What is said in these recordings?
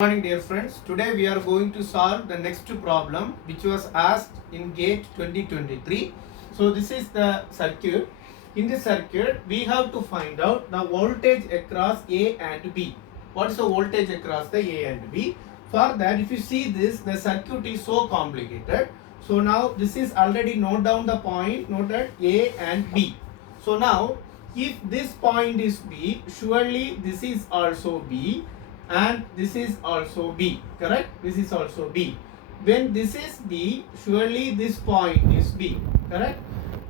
Good morning dear friends. Today we are going to solve the next problem which was asked in GATE 2023. So this is the circuit. In this circuit we have to find out the voltage across A and B. What is the voltage across the A and B? For that, if you see this, the circuit is so complicated. So now this is already note down the point, note that A and B. So now if this point is B, surely this is also B and this is also B, correct? This is also B. When this is B, surely this point is B, correct?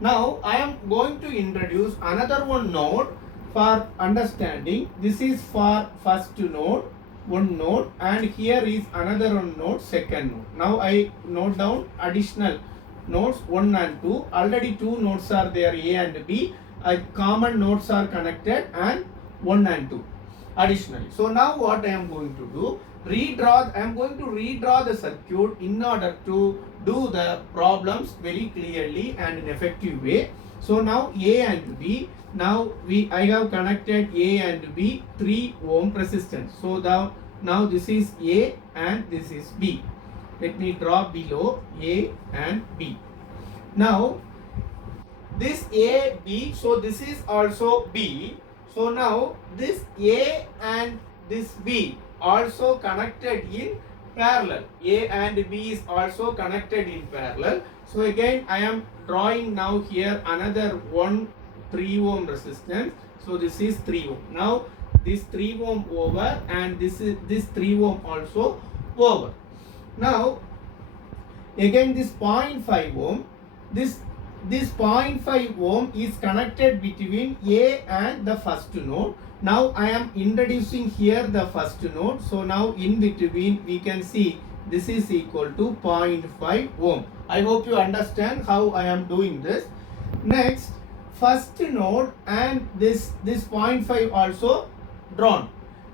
Now I am going to introduce another one node for understanding. This is for first node, one node, and here is another one node, second node. Now I note down additional nodes 1 and 2. Already two nodes are there, A and B. Common nodes are connected and 1 and 2 additionally. So now what I am going to do, I am going to redraw the circuit in order to do the problems very clearly and in effective way. So now A and B, I have connected A and B 3 ohm resistance. So now this is A and this is B. Let me draw below A and B. Now this A, B, so this is also B. So now this A and this B also connected in parallel. A and B is also connected in parallel. So again I am drawing now here another 3 ohm resistance. So this is 3 ohm. Now this 3 ohm over and this 3 ohm also over. Now again this 0.5 ohm, this 0.5 ohm is connected between A and the first node. Now I am introducing here the first node. So now in between we can see this is equal to 0.5 ohm. I hope you understand how I am doing this. Next, first node and this 0.5 also drawn.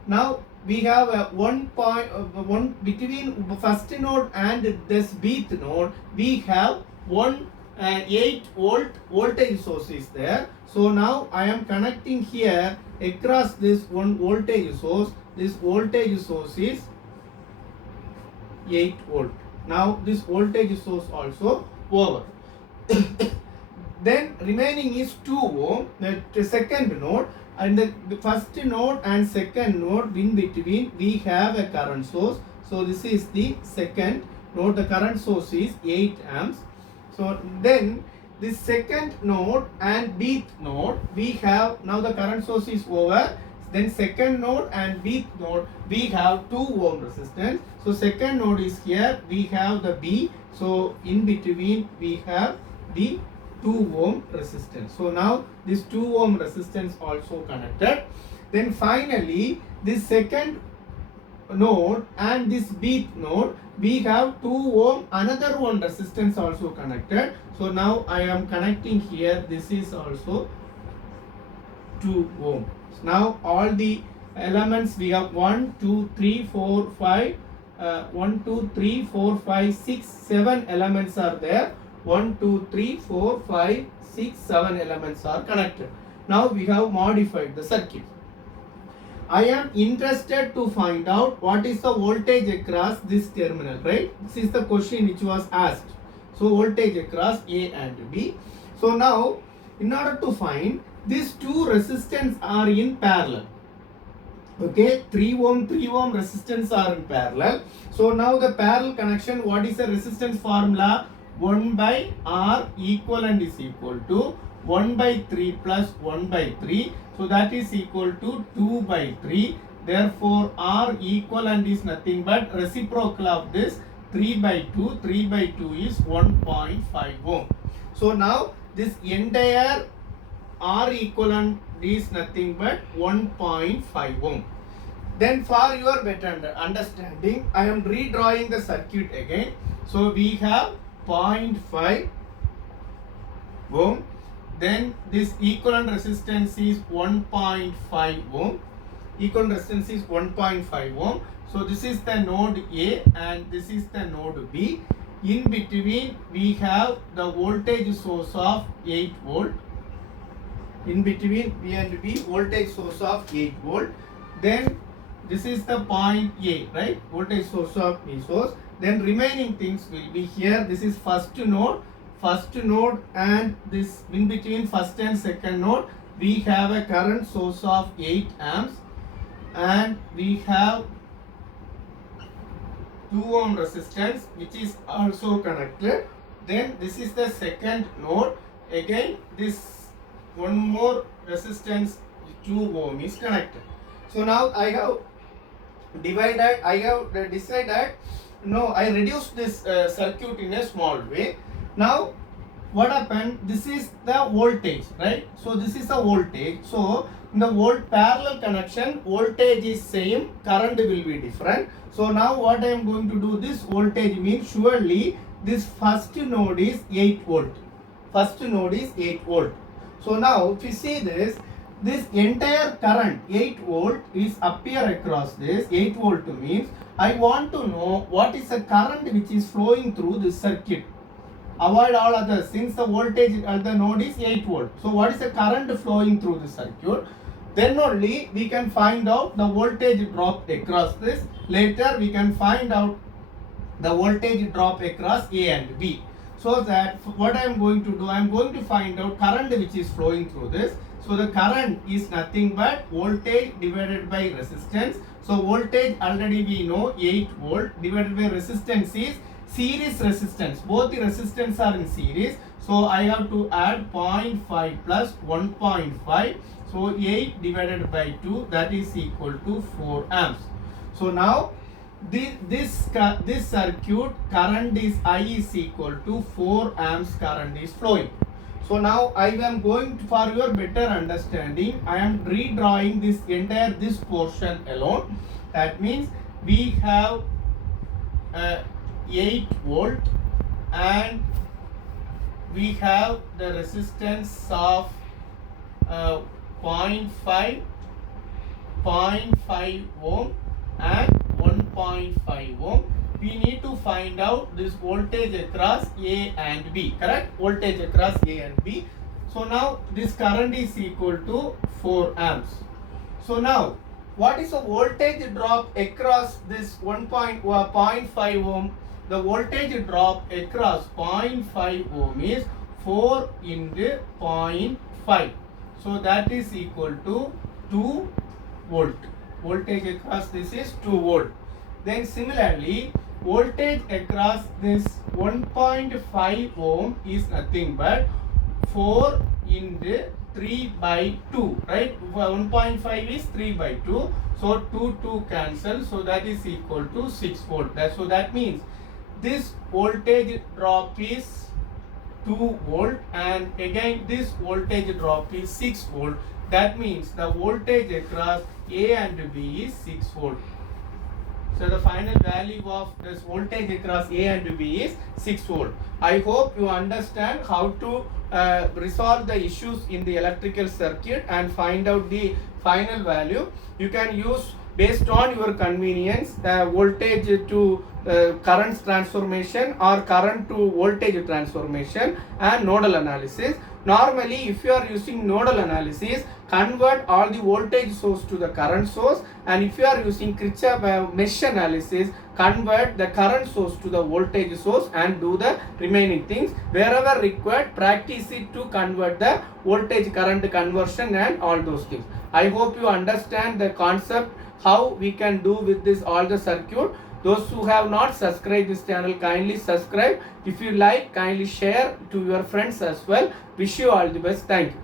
Now we have a one between first node and this bth node. We have 8 volt voltage source is there. So now I am connecting here across this one voltage source. This voltage source is 8 volt. Now this voltage source also over. Then remaining is 2 ohm, the second node, and the first node and second node in between we have a current source. So this is the second node. The current source is 8 amps. So then this second node and bth node we have, now the current source is over. Then second node and bth node we have 2 ohm resistance. So second node is here, we have the B. So in between we have the 2 ohm resistance. So now this 2 ohm resistance also connected. Then finally this second node and this bth node we have 2 ohm another one resistance also connected. So now I am connecting here, this is also 2 ohm. Now all the elements we have 1 2 3 4 5 1 2 3 4 5 6 7 elements are there. 1 2 3 4 5 6 7 elements are connected. Now we have modified the circuit. I am interested to find out what is the voltage across this terminal, right? This is the question which was asked. So voltage across A and B. So now in order to find, these two resistance are in parallel. Okay, 3 ohm resistance are in parallel. So now the parallel connection, what is the resistance formula? 1 by R equivalent is equal to 1 by 3 plus 1 by 3. So that is equal to 2 by 3. Therefore R equivalent is nothing but reciprocal of this 3 by 2. 3 by 2 is 1.5 ohm. So now this entire R equivalent is nothing but 1.5 ohm. Then for your better understanding, I am redrawing the circuit again. So we have 0.5 ohm. Then this equivalent resistance is 1.5 ohm. Equivalent resistance is 1.5 ohm. So this is the node A and this is the node B. In between we have the voltage source of 8 volt. In between B and B voltage source of 8 volt. Then this is the point A, right? Voltage source of V source. Then remaining things will be here. This is first node, and this in between first and second node, we have a current source of 8 amps, and we have 2 ohm resistance which is also connected. Then this is the second node. Again, this one more resistance 2 ohm is connected. So now I have decided, no, I reduced this circuit in a small way. Now what happened, this is the voltage, right? So this is the voltage. So in the parallel connection, voltage is same, current will be different. So now what I am going to do, this voltage means surely this first node is 8 volt. First node is 8 volt. So now if you see this entire current 8 volt is appear across this. 8 volt means I want to know what is the current which is flowing through this circuit. Avoid all others since the voltage at the node is 8 volt. So what is the current flowing through the circuit? Then only we can find out the voltage drop across this. Later we can find out the voltage drop across A and B. So that what I am going to do, I am going to find out current which is flowing through this. So the current is nothing but voltage divided by resistance. So voltage already we know 8 volt divided by resistance is series resistance. Both the resistance are in series. So I have to add 0.5 plus 1.5. So 8 divided by 2, that is equal to 4 amps. So now this circuit current is I is equal to 4 amps current is flowing. So now I am going to, for your better understanding, I am redrawing this entire this portion alone. That means we have 8 volt and we have the resistance of 0.5 ohm and 1.5 ohm. We need to find out this voltage across A and B, correct? Voltage across A and B. So now this current is equal to 4 amps. So now what is the voltage drop across this 0.5 ohm? The voltage drop across 0.5 ohm is 4 into 0.5. So that is equal to 2 volt. Voltage across this is 2 volt. Then similarly, voltage across this 1.5 ohm is nothing but 4 into 3 by 2, right? 1.5 is 3 by 2. So 2 cancel. So that is equal to 6 volt. So that means this voltage drop is 2 volt and again this voltage drop is 6 volt. That means the voltage across A and B is 6 volt. So the final value of this voltage across A and B is 6 volt. I hope you understand how to resolve the issues in the electrical circuit and find out the final value. You can use based on your convenience voltage to current transformation or current to voltage transformation and nodal analysis. Normally, if you are using nodal analysis, convert all the voltage source to the current source, and if you are using Kirchhoff mesh analysis, convert the current source to the voltage source and do the remaining things. Wherever required, practice it to convert the voltage current conversion and all those things. I hope you understand the concept how we can do with this all the circuit. Those who have not subscribed this channel, kindly subscribe. If you like, kindly share to your friends as well. Wish you all the best. Thank you.